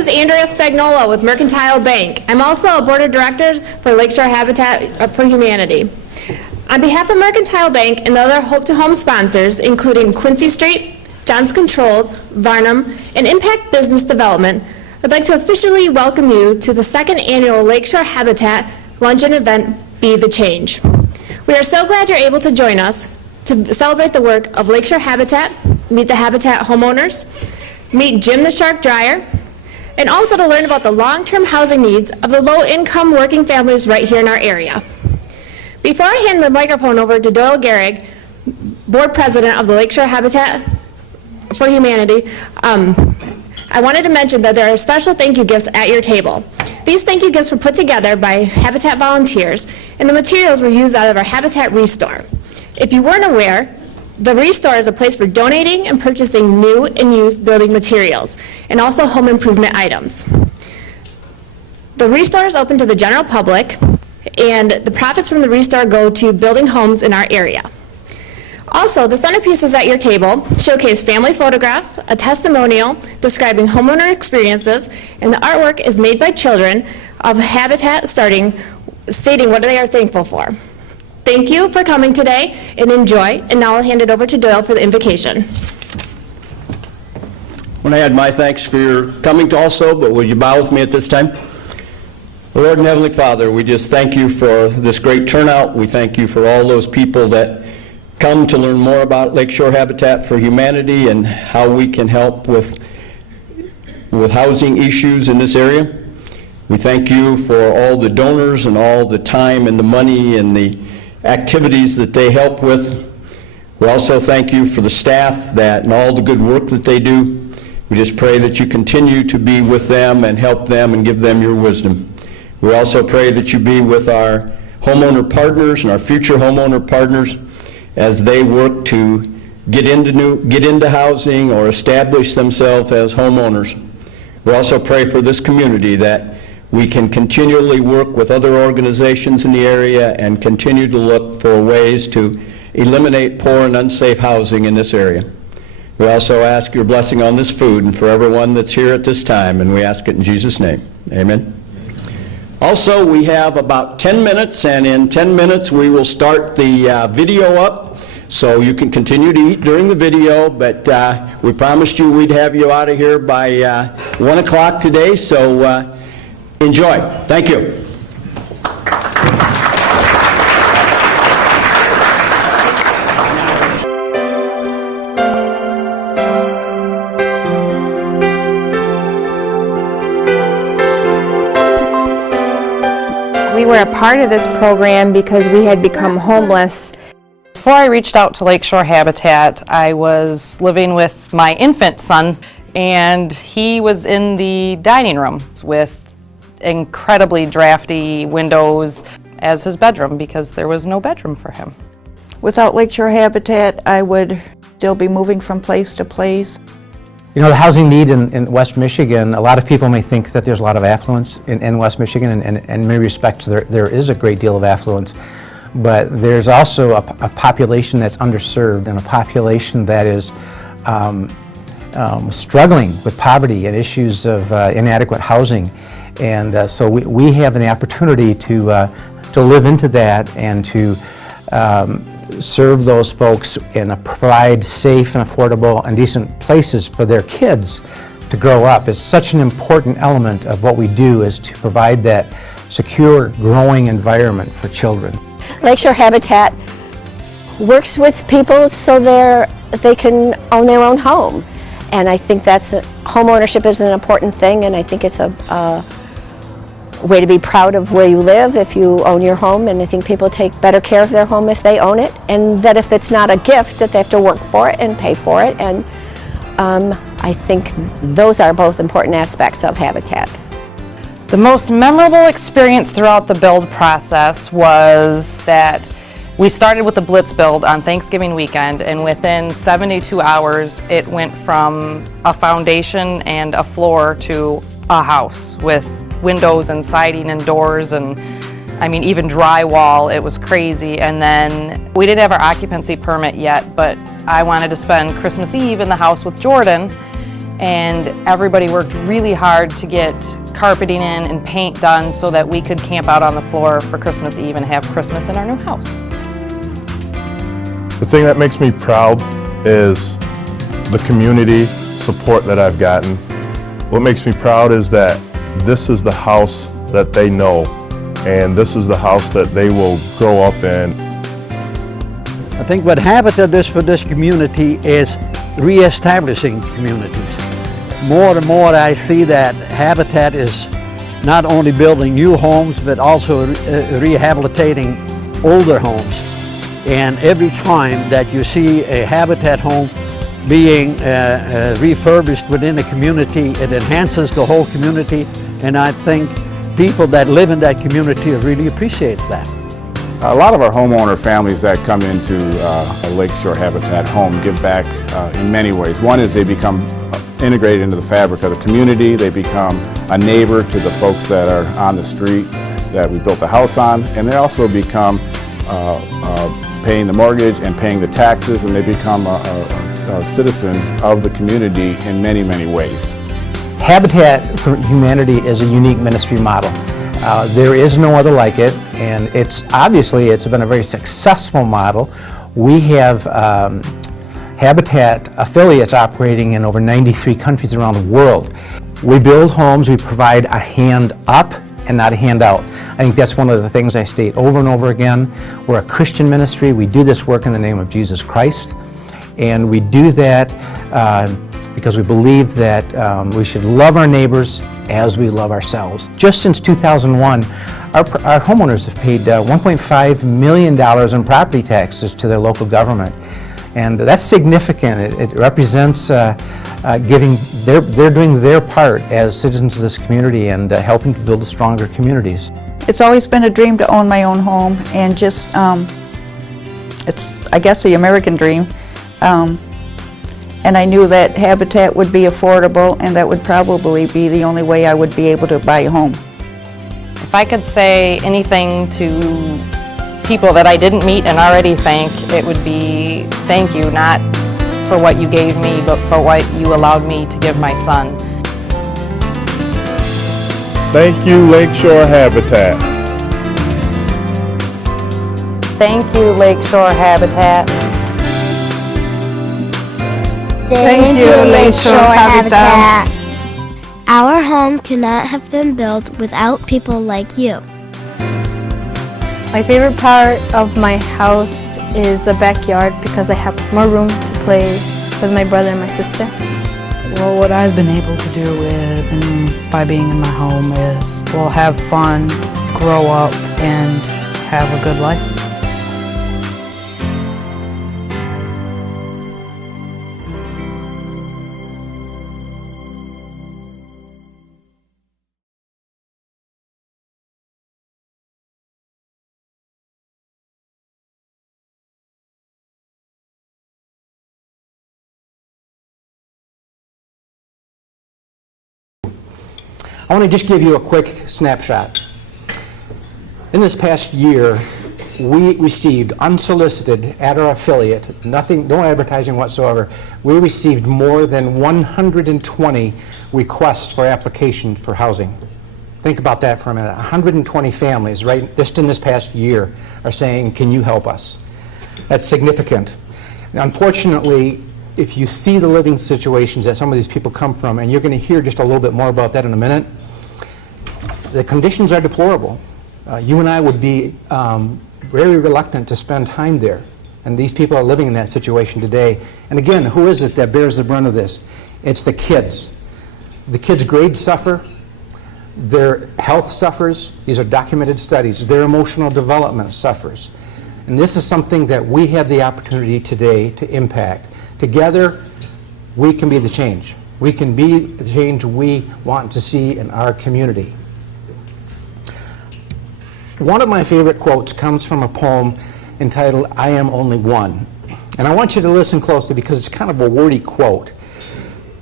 is Andrea Spagnola with Mercantile Bank. I'm also a board of directors for Lakeshore Habitat for Humanity. On behalf of Mercantile Bank and the other Hope to Home sponsors, including Quincy Street, Johns Controls, Varnum, and Impact Business Development, I'd like to officially welcome you to the second annual Lakeshore Habitat Luncheon event, Be the Change. We are so glad you're able to join us to celebrate the work of Lakeshore Habitat, meet the Habitat homeowners, meet Jim the Shark Dryer, and also to learn about the long-term housing needs of the low-income working families right here in our area. Before I hand the microphone over to Doyle Gehrig, Board President of the Lakeshore Habitat for Humanity, I wanted to mention that there are special thank you gifts at your table. These thank you gifts were put together by Habitat volunteers, and the materials were used out of our Habitat Restore. If you weren't aware, the Restore is a place for donating and purchasing new and used building materials, and also home improvement items. The Restore is open to the general public, and the profits from the Restore go to building homes in our area. Also, the centerpieces at your table showcase family photographs, a testimonial describing homeowner experiences, and the artwork is made by children of Habitat stating what they are thankful for. Thank you for coming today and enjoy, and now I'll hand it over to Doyle for the invocation. I want to add my thanks for your coming also, but will you bow with me at this time? Lord and Heavenly Father, we just thank you for this great turnout. We thank you for all those people that come to learn more about Lakeshore Habitat for Humanity and how we can help with housing issues in this area. We thank you for all the donors and all the time and the money and the activities that they help with. We also thank you for the staff and all the good work that they do. We just pray that you continue to be with them and help them and give them your wisdom. We also pray that you be with our homeowner partners and our future homeowner partners as they work to get into housing or establish themselves as homeowners. We also pray for this community that we can continually work with other organizations in the area and continue to look for ways to eliminate poor and unsafe housing in this area. We also ask your blessing on this food and for everyone that's here at this time, and we ask it in Jesus' name. Amen. Also, we have about 10 minutes, and in 10 minutes we will start the video up, so you can continue to eat during the video, but we promised you we'd have you out of here by 1 o'clock today, so enjoy. Thank you. We were a part of this program because we had become homeless. Before I reached out to Lakeshore Habitat, I was living with my infant son, and he was in the dining room with incredibly drafty windows as his bedroom because there was no bedroom for him. Without Lakeshore Habitat, I would still be moving from place to place. You know, the housing need in West Michigan, a lot of people may think that there's a lot of affluence in West Michigan, and in many respects there is a great deal of affluence, but there's also a population that's underserved and a population that is struggling with poverty and issues of inadequate housing. And so we have an opportunity to live into that and to serve those folks and provide safe and affordable and decent places for their kids to grow up. It's such an important element of what we do, is to provide that secure, growing environment for children. Lakeshore Habitat works with people so they can own their own home. And I think home ownership is an important thing, and I think it's a way to be proud of where you live if you own your home, and I think people take better care of their home if they own it, and that if it's not a gift, that they have to work for it and pay for it, and I think those are both important aspects of Habitat. The most memorable experience throughout the build process was that we started with the blitz build on Thanksgiving weekend, and within 72 hours it went from a foundation and a floor to a house with windows and siding and doors and I mean even drywall. It was crazy. And then we didn't have our occupancy permit yet, but I wanted to spend Christmas Eve in the house with Jordan, and everybody worked really hard to get carpeting in and paint done so that we could camp out on the floor for Christmas Eve and have Christmas in our new house. The thing that makes me proud is the community support that I've gotten. What makes me proud is that this is the house that they know, and this is the house that they will grow up in. I think what Habitat does for this community is re-establishing communities. More and more I see that Habitat is not only building new homes but also rehabilitating older homes. And every time that you see a Habitat home being refurbished within a community, it enhances the whole community, and I think people that live in that community really appreciates that. A lot of our homeowner families that come into a Lakeshore Habitat home give back in many ways. One is they become integrated into the fabric of the community. They become a neighbor to the folks that are on the street that we built the house on, and they also become paying the mortgage and paying the taxes, and they become a citizen of the community in many, many ways. Habitat for Humanity is a unique ministry model. There is no other like it, and it's been a very successful model. We have Habitat affiliates operating in over 93 countries around the world. We build homes, we provide a hand up and not a hand out. I think that's one of the things I state over and over again. We're a Christian ministry. We do this work in the name of Jesus Christ, and we do that because we believe that we should love our neighbors as we love ourselves. Just since 2001, our homeowners have paid $1.5 million in property taxes to their local government. And that's significant. It represents they're doing their part as citizens of this community and helping to build stronger communities. It's always been a dream to own my own home, and just, it's, I guess, the American dream. And I knew that Habitat would be affordable, and that would probably be the only way I would be able to buy a home. If I could say anything to people that I didn't meet and already thank, it would be thank you, not for what you gave me, but for what you allowed me to give my son. Thank you, Lakeshore Habitat. Thank you, Lakeshore Habitat. Thank you, Lakeshore Habitat. Our home could not have been built without people like you. My favorite part of my house is the backyard because I have more room to play with my brother and my sister. Well, what I've been able to do by being in my home is, well, have fun, grow up, and have a good life. I want to just give you a quick snapshot. In this past year, we received unsolicited at our affiliate, no advertising whatsoever, we received more than 120 requests for application for housing. Think about that for a minute. 120 families, right, just in this past year are saying, can you help us? That's significant. Unfortunately, if you see the living situations that some of these people come from, and you're going to hear just a little bit more about that in a minute, the conditions are deplorable. You and I would be very reluctant to spend time there, and these people are living in that situation today. And again, who is it that bears the brunt of this? It's the kids. The kids' grades suffer, their health suffers. These are documented studies. Their emotional development suffers. And this is something that we have the opportunity today to impact. Together, we can be the change. We can be the change we want to see in our community. One of my favorite quotes comes from a poem entitled, I Am Only One. And I want you to listen closely because it's kind of a wordy quote,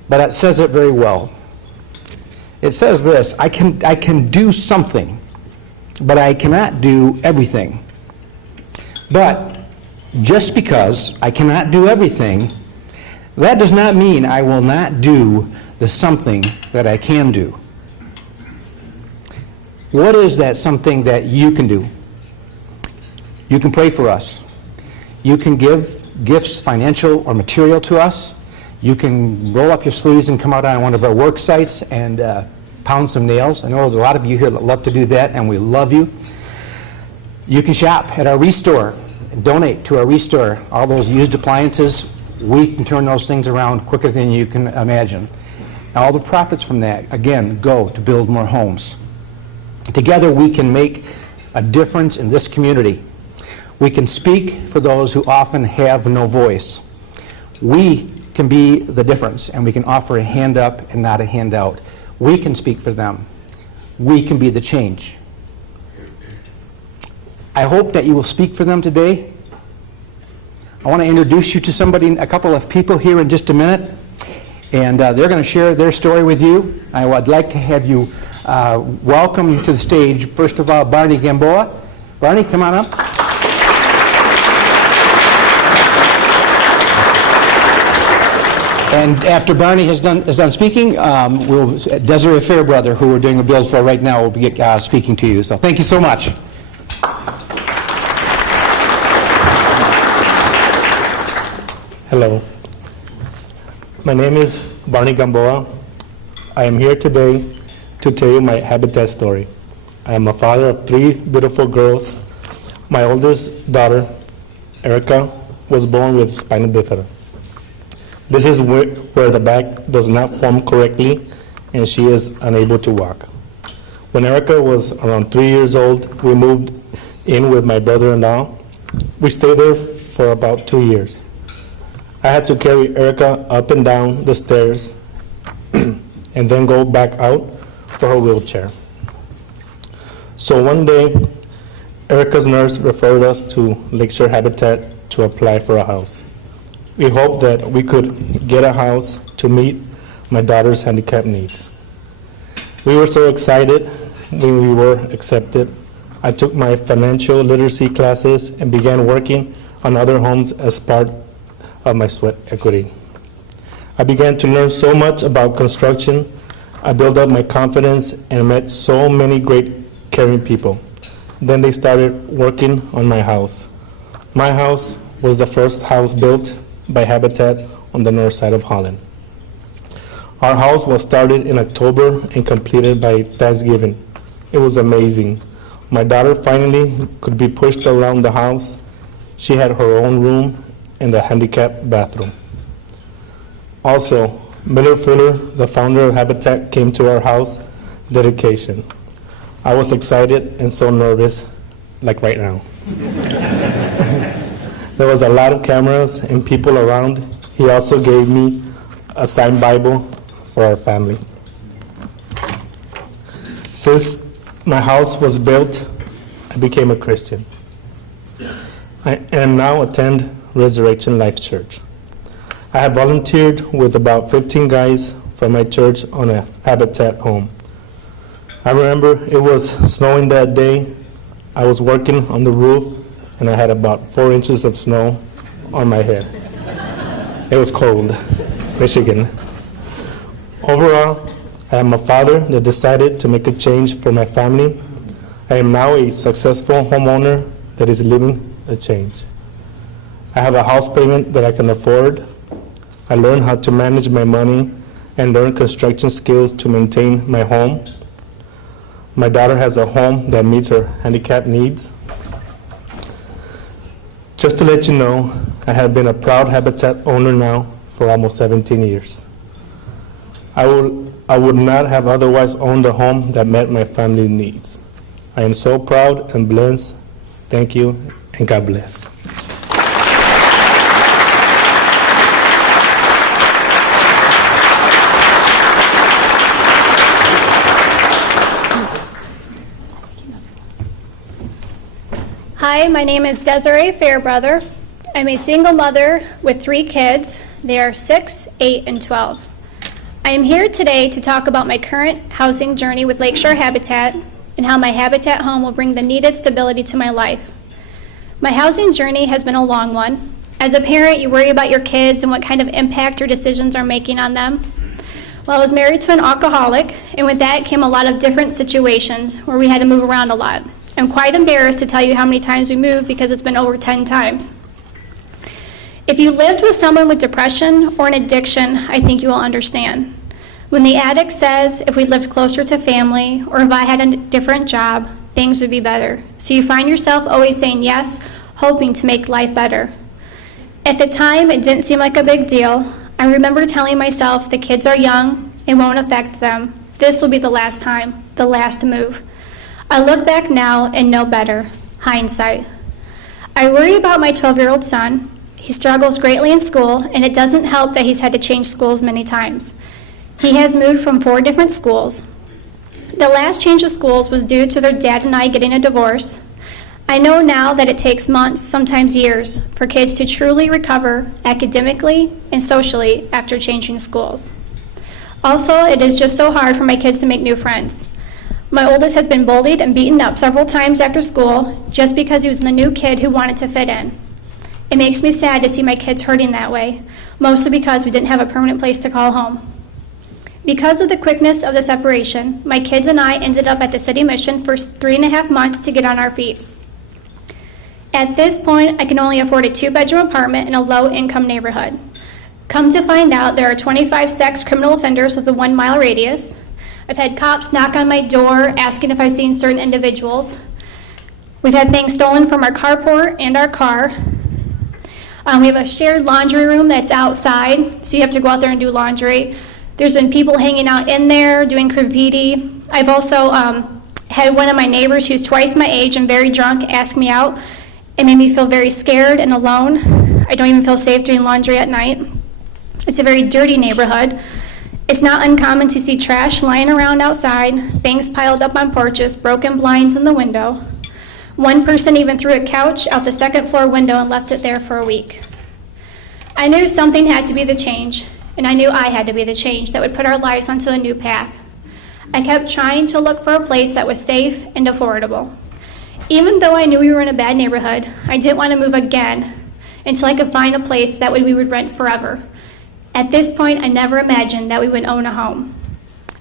but it says it very well. It says this, I can do something, but I cannot do everything. But just because I cannot do everything, that does not mean I will not do the something that I can do. What is that something that you can do? You can pray for us. You can give gifts, financial or material, to us. You can roll up your sleeves and come out on one of our work sites and pound some nails. I know there's a lot of you here that love to do that, and we love you. You can shop at our Restore and donate to our Restore. All those used appliances, we can turn those things around quicker than you can imagine. And all the profits from that, again, go to build more homes. Together we can make a difference in this community. We can speak for those who often have no voice. We can be the difference, and we can offer a hand up and not a handout. We can speak for them. We can be the change. I hope that you will speak for them today. I want to introduce you to somebody, a couple of people here in just a minute, and they're going to share their story with you. I would like to have you welcome to the stage, first of all, Barney Gamboa. Barney, come on up. And after Barney is done speaking, Desiree Fairbrother, who we're doing a build for right now, will be speaking to you. So thank you so much. Hello. My name is Barney Gamboa. I am here today to tell you my Habitat story. I am a father of 3 beautiful girls. My oldest daughter, Erica, was born with spina bifida. This is where the back does not form correctly and she is unable to walk. When Erica was around 3 years old, we moved in with my brother-in-law. We stayed there for about 2 years. I had to carry Erica up and down the stairs and then go back out for her wheelchair. So one day, Erica's nurse referred us to Lakeshore Habitat to apply for a house. We hoped that we could get a house to meet my daughter's handicap needs. We were so excited when we were accepted. I took my financial literacy classes and began working on other homes as part of my sweat equity. I began to learn so much about construction. I built up my confidence and met so many great caring people. Then they started working on my house. My house was the first house built by Habitat on the north side of Holland. Our house was started in October and completed by Thanksgiving. It was amazing. My daughter finally could be pushed around the house. She had her own room and a handicapped bathroom. Also, Miller Fuller, the founder of Habitat, came to our house dedication. I was excited and so nervous, like right now. There was a lot of cameras and people around. He also gave me a signed Bible for our family. Since my house was built, I became a Christian. And now attend Resurrection Life Church. I have volunteered with about 15 guys from my church on a Habitat home. I remember it was snowing that day. I was working on the roof and I had about 4 inches of snow on my head. It was cold, Michigan. Overall, I am a father that decided to make a change for my family. I am now a successful homeowner that is living a change. I have a house payment that I can afford. I learned how to manage my money and learn construction skills to maintain my home. My daughter has a home that meets her handicap needs. Just to let you know, I have been a proud Habitat owner now for almost 17 years. I would not have otherwise owned a home that met my family needs. I am so proud and blessed. Thank you, and God bless. Hi, my name is Desiree Fairbrother. I'm a single mother with 3 kids. They are 6, 8, and 12. I am here today to talk about my current housing journey with Lakeshore Habitat and how my Habitat home will bring the needed stability to my life. My housing journey has been a long one. As a parent, you worry about your kids and what kind of impact your decisions are making on them. Well, I was married to an alcoholic, and with that came a lot of different situations where we had to move around a lot. I'm quite embarrassed to tell you how many times we moved because it's been over 10 times. If you lived with someone with depression or an addiction, I think you will understand. When the addict says, if we lived closer to family or if I had a different job, things would be better. So you find yourself always saying yes, hoping to make life better. At the time, it didn't seem like a big deal. I remember telling myself the kids are young, it won't affect them. This will be the last time, the last move. I look back now and know better, hindsight. I worry about my 12-year-old son. He struggles greatly in school, and it doesn't help that he's had to change schools many times. He has moved from 4 different schools. The last change of schools was due to their dad and I getting a divorce. I know now that it takes months, sometimes years, for kids to truly recover academically and socially after changing schools. Also, it is just so hard for my kids to make new friends. My oldest has been bullied and beaten up several times after school just because he was the new kid who wanted to fit in. It makes me sad to see my kids hurting that way, mostly because we didn't have a permanent place to call home. Because of the quickness of the separation, my kids and I ended up at the city mission for 3.5 months to get on our feet. At this point, I can only afford a 2-bedroom apartment in a low-income neighborhood. Come to find out, there are 25 sex criminal offenders with a 1-mile radius. I've had cops knock on my door asking if I've seen certain individuals. We've had things stolen from our carport and our car. We have a shared laundry room that's outside, so you have to go out there and do laundry. There's been people hanging out in there doing graffiti. I've also had one of my neighbors who's twice my age and very drunk ask me out. It made me feel very scared and alone. I don't even feel safe doing laundry at night. It's a very dirty neighborhood. It's not uncommon to see trash lying around outside, things piled up on porches, broken blinds in the window. One person even threw a couch out the second-floor window and left it there for a week. I knew something had to be the change, and I knew I had to be the change that would put our lives onto a new path. I kept trying to look for a place that was safe and affordable. Even though I knew we were in a bad neighborhood, I didn't want to move again until I could find a place that we would rent forever. At this point, I never imagined that we would own a home.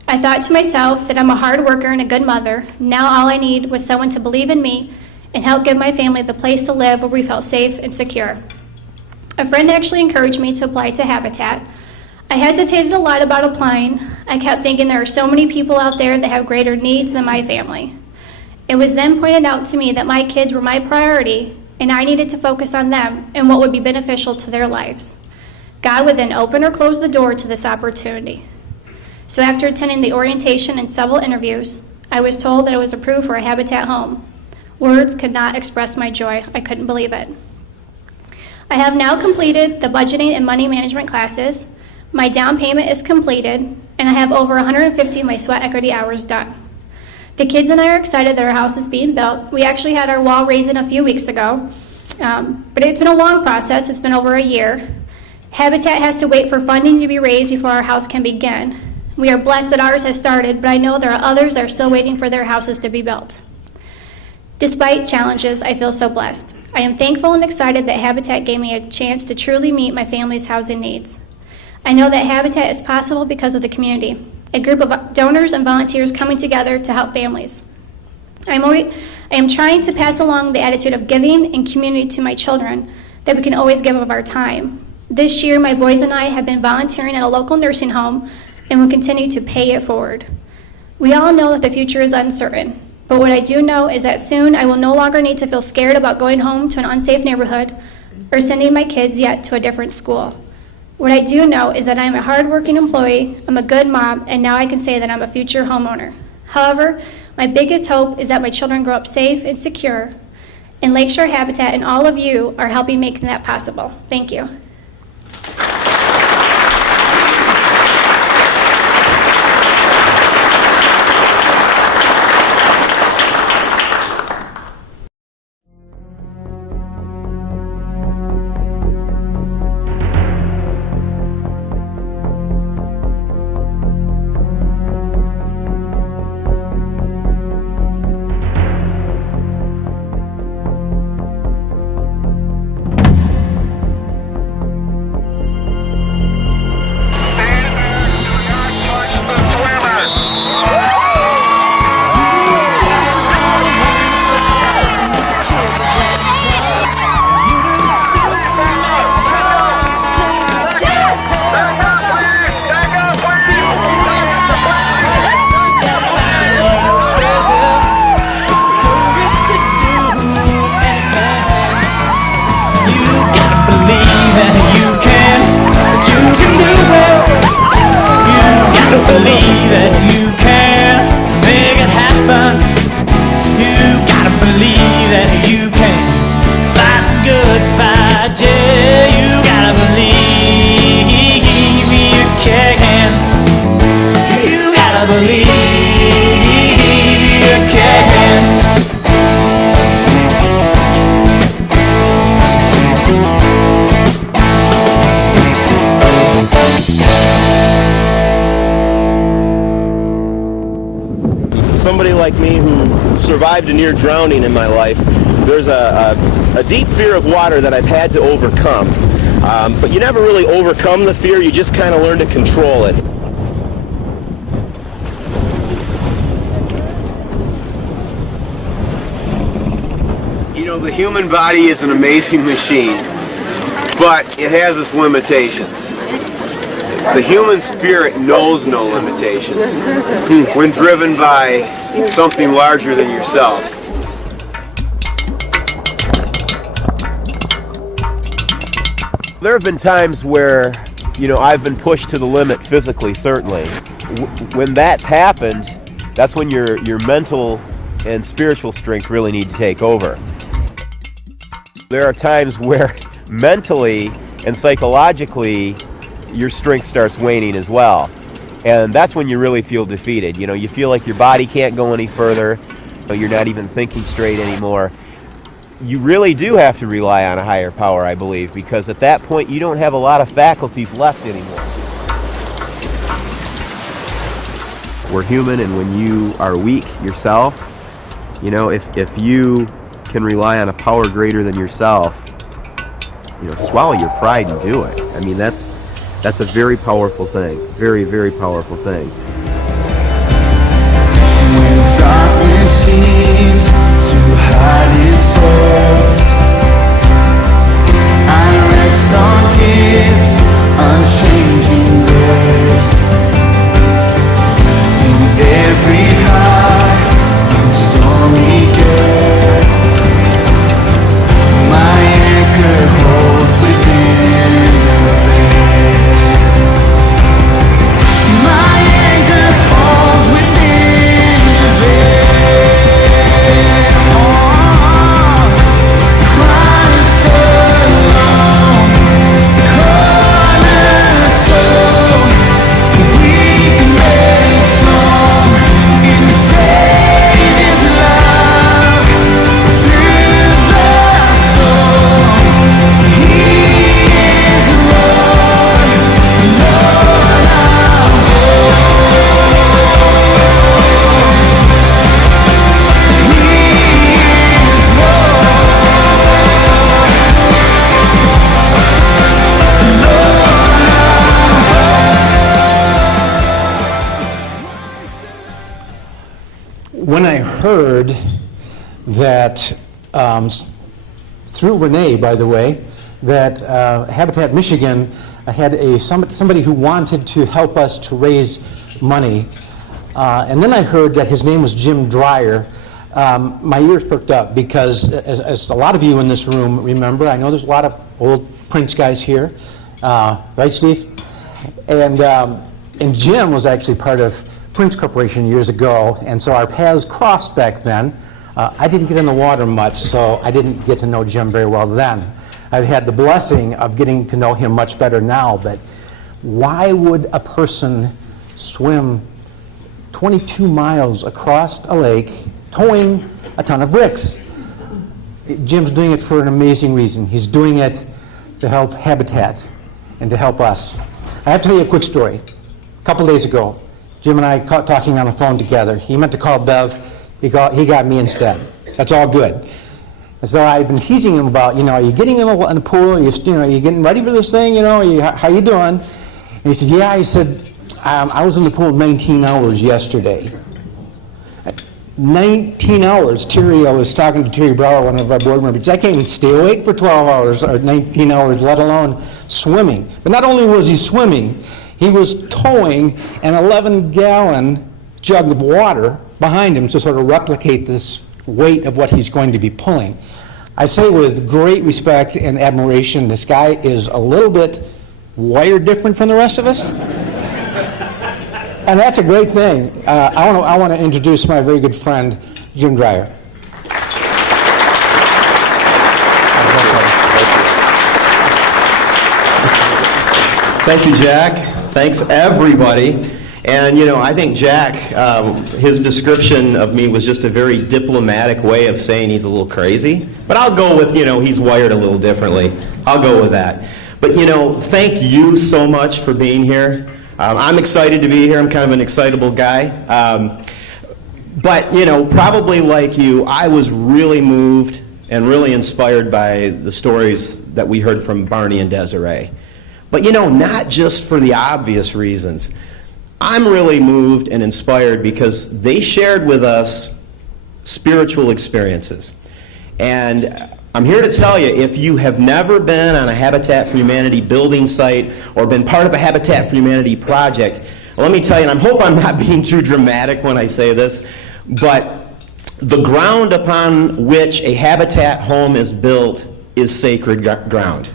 I thought to myself that I'm a hard worker and a good mother. Now all I need was someone to believe in me and help give my family the place to live where we felt safe and secure. A friend actually encouraged me to apply to Habitat. I hesitated a lot about applying. I kept thinking there are so many people out there that have greater needs than my family. It was then pointed out to me that my kids were my priority, and I needed to focus on them and what would be beneficial to their lives. God would then open or close the door to this opportunity. So after attending the orientation and several interviews, I was told that I was approved for a Habitat home. Words could not express my joy. I couldn't believe it. I have now completed the budgeting and money management classes. My down payment is completed, and I have over 150 of my sweat equity hours done. The kids and I are excited that our house is being built. We actually had our wall raised a few weeks ago, but it's been a long process. It's been over a year. Habitat has to wait for funding to be raised before our house can begin. We are blessed that ours has started, but I know there are others that are still waiting for their houses to be built. Despite challenges, I feel so blessed. I am thankful and excited that Habitat gave me a chance to truly meet my family's housing needs. I know that Habitat is possible because of the community, a group of donors and volunteers coming together to help families. I am trying to pass along the attitude of giving and community to my children that we can always give of our time. This year, my boys and I have been volunteering at a local nursing home and will continue to pay it forward. We all know that the future is uncertain, but what I do know is that soon I will no longer need to feel scared about going home to an unsafe neighborhood or sending my kids yet to a different school. What I do know is that I am a hardworking employee, I'm a good mom, and now I can say that I'm a future homeowner. However, my biggest hope is that my children grow up safe and secure, and Lakeshore Habitat and all of you are helping make that possible. Thank you. somebody like me who survived a near drowning in my life, there's a deep fear of water that I've had to overcome. But you never really overcome the fear, you just kind of learn to control it. You know, the human body is an amazing machine, but it has its limitations. The human spirit knows no limitations when driven by something larger than yourself. There have been times where, you know, I've been pushed to the limit physically, certainly. When that's happened, that's when your mental and spiritual strength really need to take over. There are times where mentally and psychologically your strength starts waning as well. And that's when you really feel defeated. You know, you feel like your body can't go any further. You're not even thinking straight anymore. You really do have to rely on a higher power, I believe, because at that point you don't have a lot of faculties left anymore. We're human, and when you are weak yourself, you know, if you can rely on a power greater than yourself, you know, swallow your pride and do it. I mean, that's a very powerful thing. Very, very powerful thing. When darkness seems to hide its face, I rest on His unchanging grace. In every high and stormy gale, my anchor holds within the veil. My anchor holds within the veil. Oh, Christ alone, cornerstone, weak made strong in the Savior's love. Through the storm, He is Lord, Lord of When I heard that, through Renee, by the way, that Habitat Michigan had somebody who wanted to help us to raise money, and then I heard that his name was Jim Dreyer, my ears perked up because, as a lot of you in this room remember, I know there's a lot of old Prince guys here, right, Steve? And Jim was actually part of Prince Corporation years ago, and so our paths crossed back then. I didn't get in the water much, so I didn't get to know Jim very well then. I've had the blessing of getting to know him much better now, but why would a person swim 22 miles across a lake towing a ton of bricks? Jim's doing it for an amazing reason. He's doing it to help Habitat and to help us. I have to tell you a quick story. A couple days ago, Jim and I caught talking on the phone together. He meant to call Bev. He got me instead. That's all good. And so I've been teasing him about, you know, are you getting in the pool? Are you getting ready for this thing? You know, how you doing? And he said, yeah. He said, I was in the pool 19 hours yesterday. 19 hours. I was talking to Terry Brower, one of our board members. I can't even stay awake for 12 hours or 19 hours, let alone swimming. But not only was he swimming, he was towing an 11-gallon jug of water behind him to sort of replicate this weight of what he's going to be pulling. I say with great respect and admiration, this guy is a little bit wired different from the rest of us. And that's a great thing. I want to introduce my very good friend, Jim Dreyer. Thank you, Jack. Thanks, everybody. And, you know, I think Jack, his description of me was just a very diplomatic way of saying he's a little crazy. But I'll go with, you know, he's wired a little differently. I'll go with that. But, you know, thank you so much for being here. I'm excited to be here. I'm kind of an excitable guy. But, you know, probably like you, I was really moved and really inspired by the stories that we heard from Barney and Desiree. But, you know, not just for the obvious reasons. I'm really moved and inspired because they shared with us spiritual experiences. And I'm here to tell you, if you have never been on a Habitat for Humanity building site or been part of a Habitat for Humanity project, let me tell you, and I hope I'm not being too dramatic when I say this, but the ground upon which a Habitat home is built is sacred ground.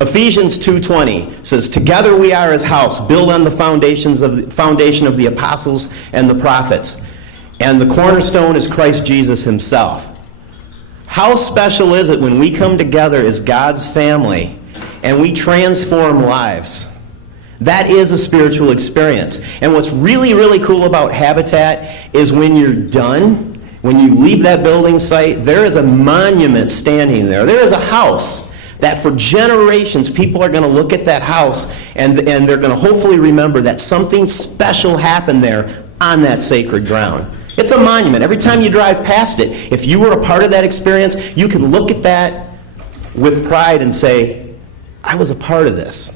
Ephesians 2:20 says, "Together we are his house, built on the foundation of the apostles and the prophets, and the cornerstone is Christ Jesus himself." How special is it when we come together as God's family and we transform lives? That is a spiritual experience. And what's really, really cool about Habitat is when you're done, when you leave that building site, there is a monument standing there. There is a house that for generations people are going to look at that house and they're going to hopefully remember that something special happened there on that sacred ground. It's a monument. Every time you drive past it, if you were a part of that experience, you can look at that with pride and say, I was a part of this.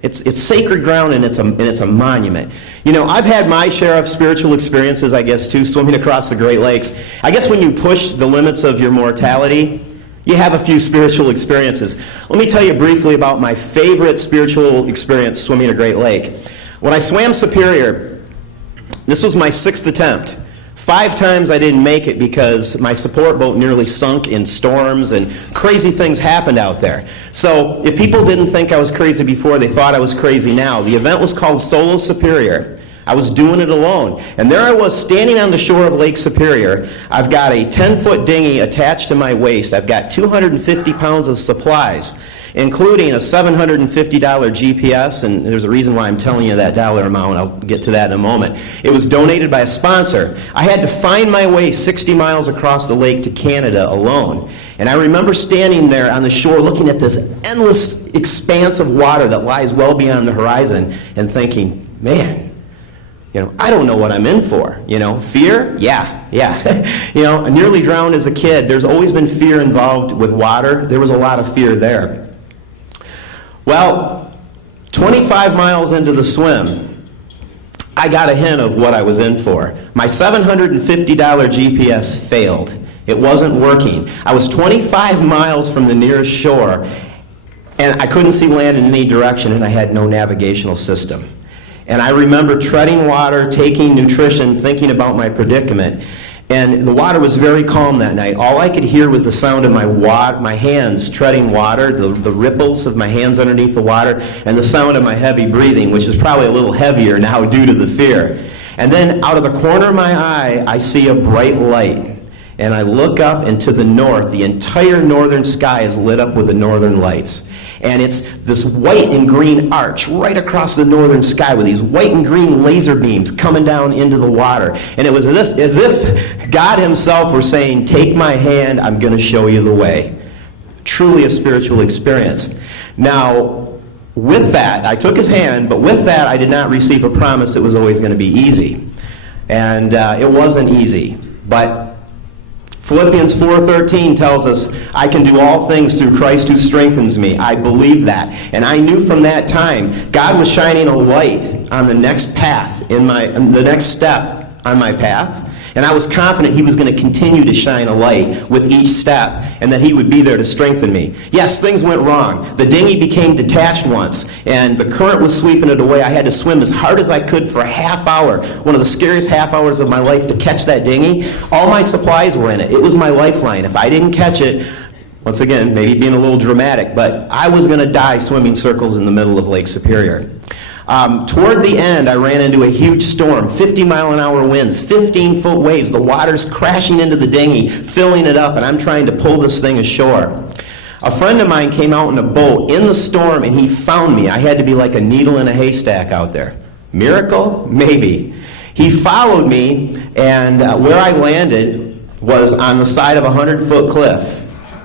It's sacred ground and it's a monument. You know, I've had my share of spiritual experiences, I guess, too, swimming across the Great Lakes. I guess when you push the limits of your mortality, you have a few spiritual experiences. Let me tell you briefly about my favorite spiritual experience swimming a Great Lake. When I swam Superior, this was my 6th attempt. 5 times I didn't make it because my support boat nearly sunk in storms and crazy things happened out there. So if people didn't think I was crazy before, they thought I was crazy now. The event was called Solo Superior. I was doing it alone. And there I was standing on the shore of Lake Superior. I've got a 10-foot dinghy attached to my waist. I've got 250 pounds of supplies, including a $750 GPS, and there's a reason why I'm telling you that dollar amount. I'll get to that in a moment. It was donated by a sponsor. I had to find my way 60 miles across the lake to Canada alone. And I remember standing there on the shore looking at this endless expanse of water that lies well beyond the horizon and thinking, man, you know, I don't know what I'm in for. You know, fear? Yeah. You know, I nearly drowned as a kid. There's always been fear involved with water. There was a lot of fear there. Well, 25 miles into the swim, I got a hint of what I was in for. My $750 GPS failed. It wasn't working. I was 25 miles from the nearest shore, and I couldn't see land in any direction, and I had no navigational system. And I remember treading water, taking nutrition, thinking about my predicament. And the water was very calm that night. All I could hear was the sound of my hands treading water, the ripples of my hands underneath the water, and the sound of my heavy breathing, which is probably a little heavier now due to the fear. And then out of the corner of my eye, I see a bright light. And I look up, and to the north, the entire northern sky is lit up with the northern lights. And it's this white and green arch right across the northern sky with these white and green laser beams coming down into the water. And it was as if God himself were saying, take my hand, I'm going to show you the way. Truly a spiritual experience. Now, with that, I took his hand, but with that, I did not receive a promise it was always going to be easy. And it wasn't easy. But Philippians 4:13 tells us, I can do all things through Christ who strengthens me. I believe that. And I knew from that time, God was shining a light on the next path, the next step on my path. And I was confident he was going to continue to shine a light with each step and that he would be there to strengthen me. Yes, things went wrong. The dinghy became detached once and the current was sweeping it away. I had to swim as hard as I could for a half hour, one of the scariest half hours of my life, to catch that dinghy. All my supplies were in it. It was my lifeline. If I didn't catch it, once again, maybe being a little dramatic, but I was going to die swimming circles in the middle of Lake Superior. Toward the end, I ran into a huge storm, 50-mile-an-hour winds, 15-foot waves. The water's crashing into the dinghy, filling it up, and I'm trying to pull this thing ashore. A friend of mine came out in a boat in the storm, and he found me. I had to be like a needle in a haystack out there. Miracle? Maybe. He followed me, and where I landed was on the side of a 100-foot cliff.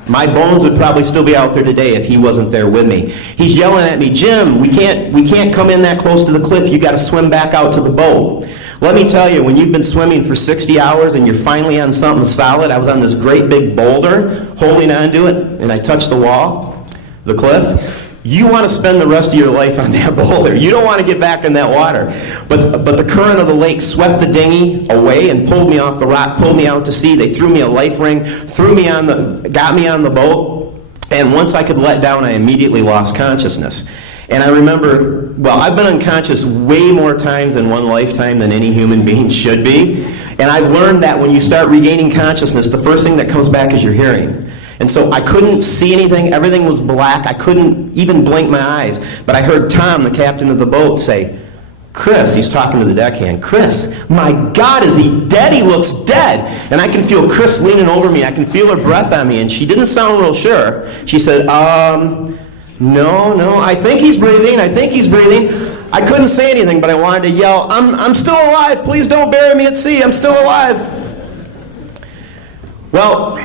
My bones would probably still be out there today if he wasn't there with me. He's yelling at me, Jim, we can't come in that close to the cliff. You got to swim back out to the boat. Let me tell you, when you've been swimming for 60 hours and you're finally on something solid, I was on this great big boulder, holding onto it, and I touched the wall, the cliff. You want to spend the rest of your life on that boulder. You don't want to get back in that water. But the current of the lake swept the dinghy away and pulled me off the rock, pulled me out to sea. They threw me a life ring, got me on the boat, and once I could let down, I immediately lost consciousness. And I remember, well, I've been unconscious way more times in one lifetime than any human being should be. And I've learned that when you start regaining consciousness, the first thing that comes back is your hearing. And so I couldn't see anything. Everything was black. I couldn't even blink my eyes. But I heard Tom, the captain of the boat, say, "Chris," he's talking to the deckhand, "Chris, my God, is he dead? He looks dead." And I can feel Chris leaning over me. I can feel her breath on me. And she didn't sound real sure. She said, no, I think he's breathing. I think he's breathing. I couldn't say anything, but I wanted to yell, I'm still alive. Please don't bury me at sea. I'm still alive. Well,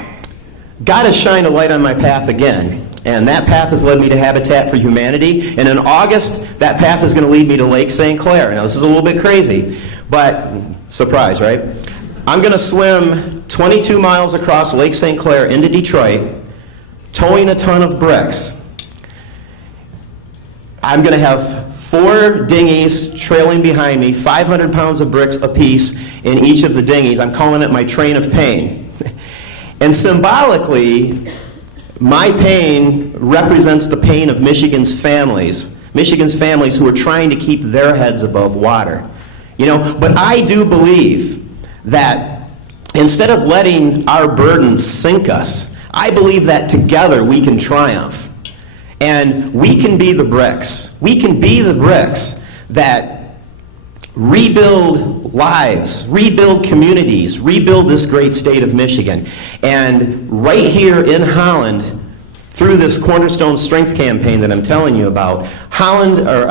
God has shined a light on my path again, and that path has led me to Habitat for Humanity, and in August, that path is going to lead me to Lake St. Clair. Now, this is a little bit crazy, but surprise, right? I'm going to swim 22 miles across Lake St. Clair into Detroit, towing a ton of bricks. I'm going to have 4 dinghies trailing behind me, 500 pounds of bricks apiece in each of the dinghies. I'm calling it my train of pain. And symbolically, my pain represents the pain of Michigan's families who are trying to keep their heads above water. You know, but I do believe that instead of letting our burdens sink us, I believe that together we can triumph. And we can be the bricks. We can be the bricks that rebuild lives, rebuild communities, rebuild this great state of Michigan. And right here in Holland, through this Cornerstone Strength campaign that I'm telling you about,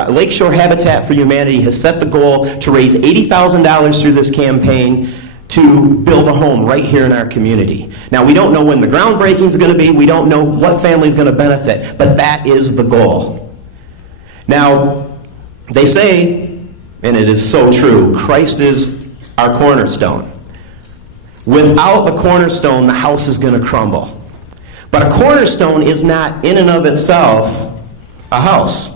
Lakeshore Habitat for Humanity has set the goal to raise $80,000 through this campaign to build a home right here in our community. Now, we don't know when the groundbreaking is going to be. We don't know what family is going to benefit, but that is the goal. Now, they say, and it is so true, Christ is our cornerstone. Without a cornerstone, the house is going to crumble. But a cornerstone is not in and of itself a house.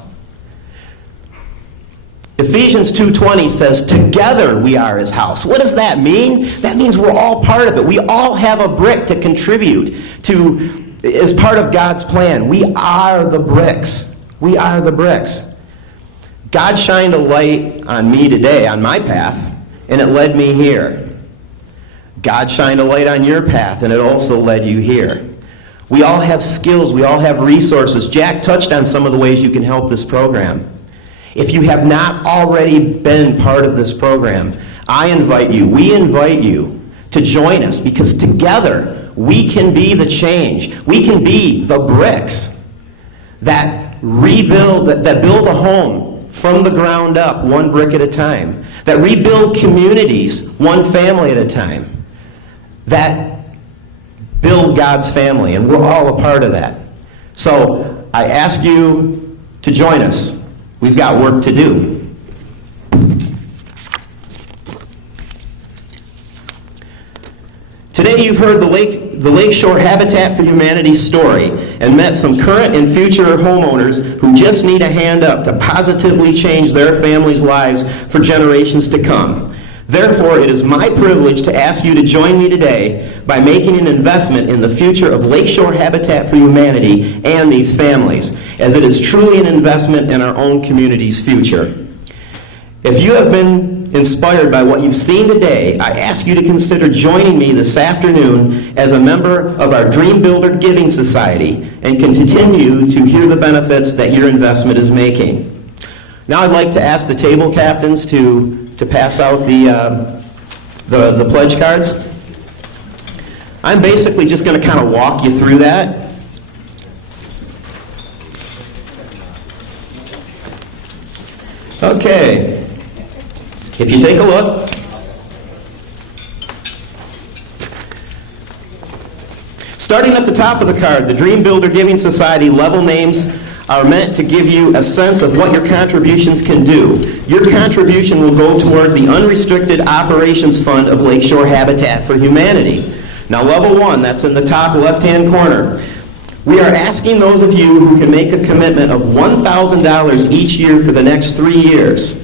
Ephesians 2:20 says, "Together we are his house." What does that mean? That means we're all part of it. We all have a brick to contribute to as part of God's plan. We are the bricks. We are the bricks. God shined a light on me today, on my path, and it led me here. God shined a light on your path, and it also led you here. We all have skills. We all have resources. Jack touched on some of the ways you can help this program. If you have not already been part of this program, we invite you to join us, because together we can be the change. We can be the bricks that rebuild, that build a home from the ground up, one brick at a time, that rebuild communities, one family at a time, that build God's family, and we're all a part of that. So I ask you to join us. We've got work to do. Today you've heard the Lakeshore Habitat for Humanity story and met some current and future homeowners who just need a hand up to positively change their families' lives for generations to come. Therefore, it is my privilege to ask you to join me today by making an investment in the future of Lakeshore Habitat for Humanity and these families, as it is truly an investment in our own community's future. If you have been inspired by what you've seen today, I ask you to consider joining me this afternoon as a member of our Dream Builder Giving Society and continue to hear the benefits that your investment is making. Now I'd like to ask the table captains to pass out the pledge cards. I'm basically just going to kind of walk you through that. Okay. If you take a look, starting at the top of the card, the Dream Builder Giving Society level names are meant to give you a sense of what your contributions can do. Your contribution will go toward the unrestricted operations fund of Lakeshore Habitat for Humanity. Now, level 1, that's in the top left-hand corner. We are asking those of you who can make a commitment of $1,000 each year for the next 3 years.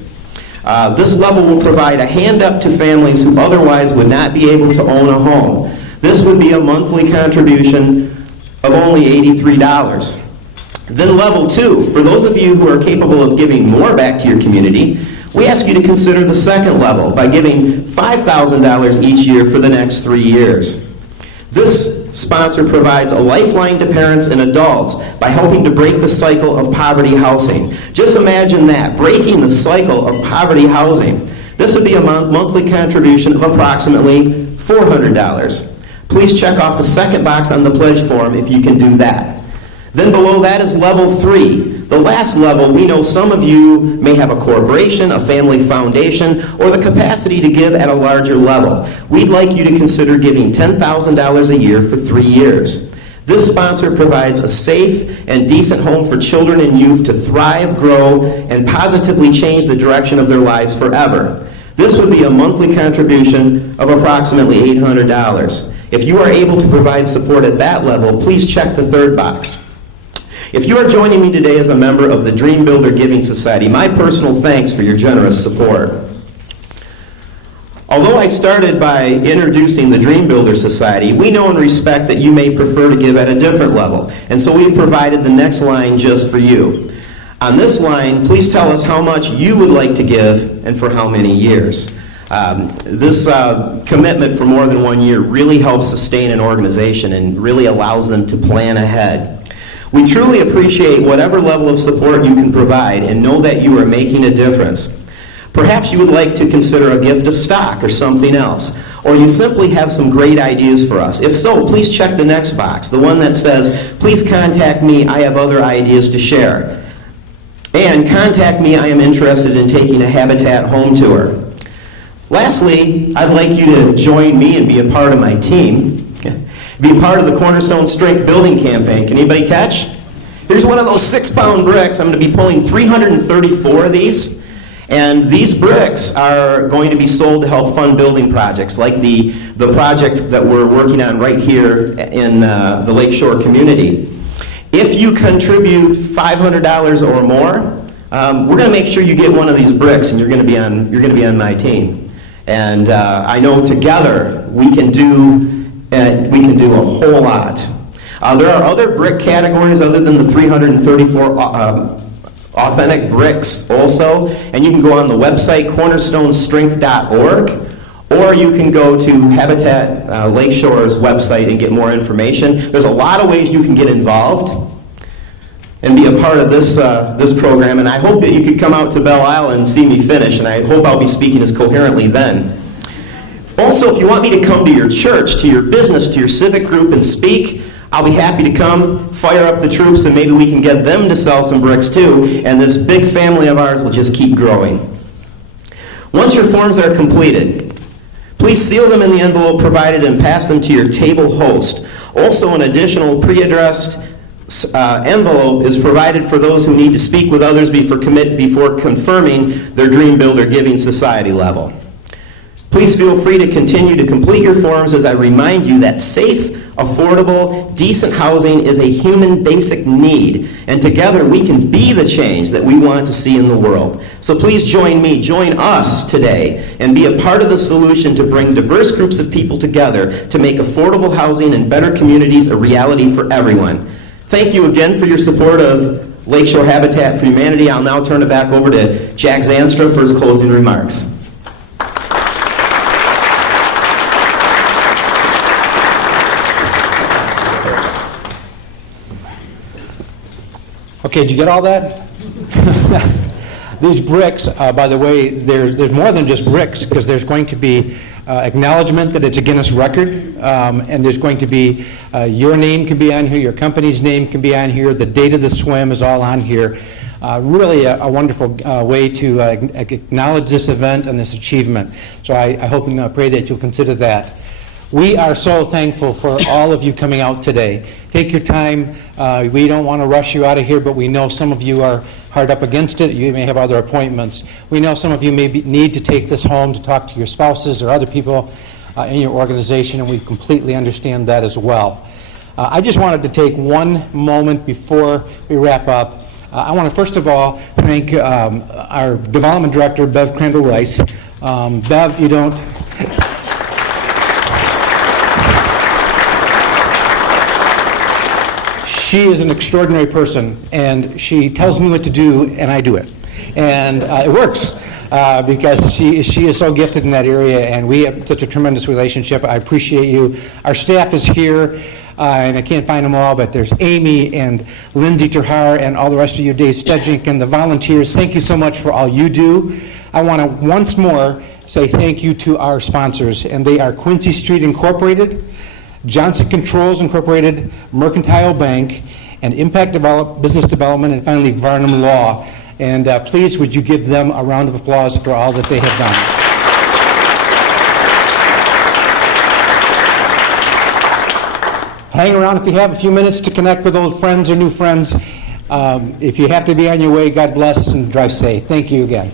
This level will provide a hand up to families who otherwise would not be able to own a home. This would be a monthly contribution of only $83. Then level 2, for those of you who are capable of giving more back to your community, we ask you to consider the second level by giving $5,000 each year for the next 3 years. This sponsor provides a lifeline to parents and adults by helping to break the cycle of poverty housing. Just imagine that, breaking the cycle of poverty housing. This would be a monthly contribution of approximately $400. Please check off the second box on the pledge form if you can do that. Then below that is level 3. The last level, we know some of you may have a corporation, a family foundation, or the capacity to give at a larger level. We'd like you to consider giving $10,000 a year for 3 years. This sponsor provides a safe and decent home for children and youth to thrive, grow, and positively change the direction of their lives forever. This would be a monthly contribution of approximately $800. If you are able to provide support at that level, please check the third box. If you are joining me today as a member of the Dream Builder Giving Society, my personal thanks for your generous support. Although I started by introducing the Dream Builder Society, we know and respect that you may prefer to give at a different level, and so we've provided the next line just for you. On this line, please tell us how much you would like to give and for how many years. This commitment for more than 1 year really helps sustain an organization and really allows them to plan ahead. We truly appreciate whatever level of support you can provide and know that you are making a difference. Perhaps you would like to consider a gift of stock or something else, or you simply have some great ideas for us. If so, please check the next box, the one that says, please contact me, I have other ideas to share. And contact me, I am interested in taking a Habitat home tour. Lastly, I'd like you to join me and be a part of my team. Be a part of the Cornerstone Strength Building Campaign. Can anybody catch? Here's one of those 6-pound bricks. I'm going to be pulling 334 of these. And these bricks are going to be sold to help fund building projects, like the project that we're working on right here in the Lakeshore community. If you contribute $500 or more, we're going to make sure you get one of these bricks, and you're going to be on my team. And I know together we can do a whole lot. There are other brick categories other than the 334 authentic bricks also, and you can go on the website cornerstonestrength.org, or you can go to Habitat Lakeshore's website and get more information. There's a lot of ways you can get involved and be a part of this program, and I hope that you could come out to Belle Isle and see me finish, and I hope I'll be speaking as coherently then. Also, if you want me to come to your church, to your business, to your civic group and speak, I'll be happy to come, fire up the troops, and maybe we can get them to sell some bricks too, and this big family of ours will just keep growing. Once your forms are completed, please seal them in the envelope provided and pass them to your table host. Also, an additional pre-addressed envelope is provided for those who need to speak with others before confirming their Dream Builder Giving Society level. Please feel free to continue to complete your forms as I remind you that safe, affordable, decent housing is a human basic need, and together we can be the change that we want to see in the world. So please join me, join us today, and be a part of the solution to bring diverse groups of people together to make affordable housing and better communities a reality for everyone. Thank you again for your support of Lakeshore Habitat for Humanity. I'll now turn it back over to Jack Zanstra for his closing remarks. Okay, did you get all that? These bricks, by the way, there's more than just bricks, because there's going to be acknowledgement that it's a Guinness record, and there's going to be your name can be on here, your company's name can be on here, the date of the swim is all on here. Really a wonderful way to acknowledge this event and this achievement. So I hope and pray that you'll consider that. We are so thankful for all of you coming out today. Take your time. We don't want to rush you out of here, but we know some of you are hard up against it. You may have other appointments. We know some of you may need to take this home to talk to your spouses or other people in your organization, and we completely understand that as well. I just wanted to take one moment before we wrap up. I want to first of all thank our Development Director, Bev Crandall-Rice. Bev, you don't... She is an extraordinary person, and she tells me what to do, and I do it. And it works, because she is so gifted in that area, and we have such a tremendous relationship. I appreciate you. Our staff is here, and I can't find them all, but there's Amy and Lindsay Terhar and all the rest of you, Dave Stedjink, and the volunteers. Thank you so much for all you do. I want to once more say thank you to our sponsors, and they are Quincy Street Incorporated, Johnson Controls Incorporated, Mercantile Bank, and Impact Business Development, and finally Varnum Law. And please, would you give them a round of applause for all that they have done. Hang around if you have a few minutes to connect with old friends or new friends. If you have to be on your way, God bless and drive safe. Thank you again.